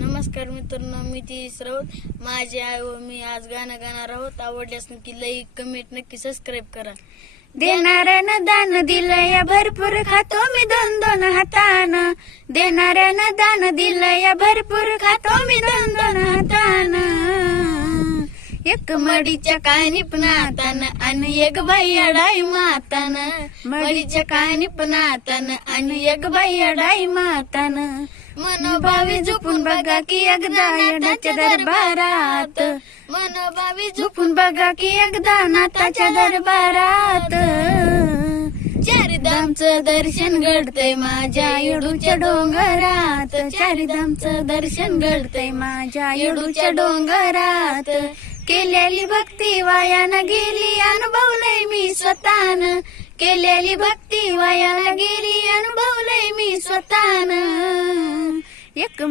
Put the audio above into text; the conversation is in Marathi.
नमस्कार मित्रांनो, मी तीस राऊत. माझे आई व मी आज गाणं गाणार आहोत. आवडल्यास नक्की लाईक, कमेंट, नक्की सबस्क्राईब करा. देणाऱ्यानं दान दिलंय भरपूर, खातो मी दोन दोन हातानं. देणाऱ्यानं दान दिलंय भरपूर, खातो मी दोन दोन हातानं. एक मडीच्या कानिप नातानं आणि एक बाई अडाई मातानं. मडीच्या कानिप नातानं आणि एक बाई अडाई मातानं. मनोभावी झोपून बघा की एकदा नाथाच्या दरबारात. मनोभावी झोपून बघा की एकदा नाथाच्या दरबारात. चारिधामचं दर्शन घडतंय माझ्या येडूच्या डोंगरात. चारिधामचं दर्शन घडतंय माझ्या येडूच्या डोंगरात. केलेली भक्ती वायानं गेली, अनुभवलंय मी स्वतःनं. केलेली भक्ती वायानं गेली, अनुभवलंय मी स्वतःनं. एक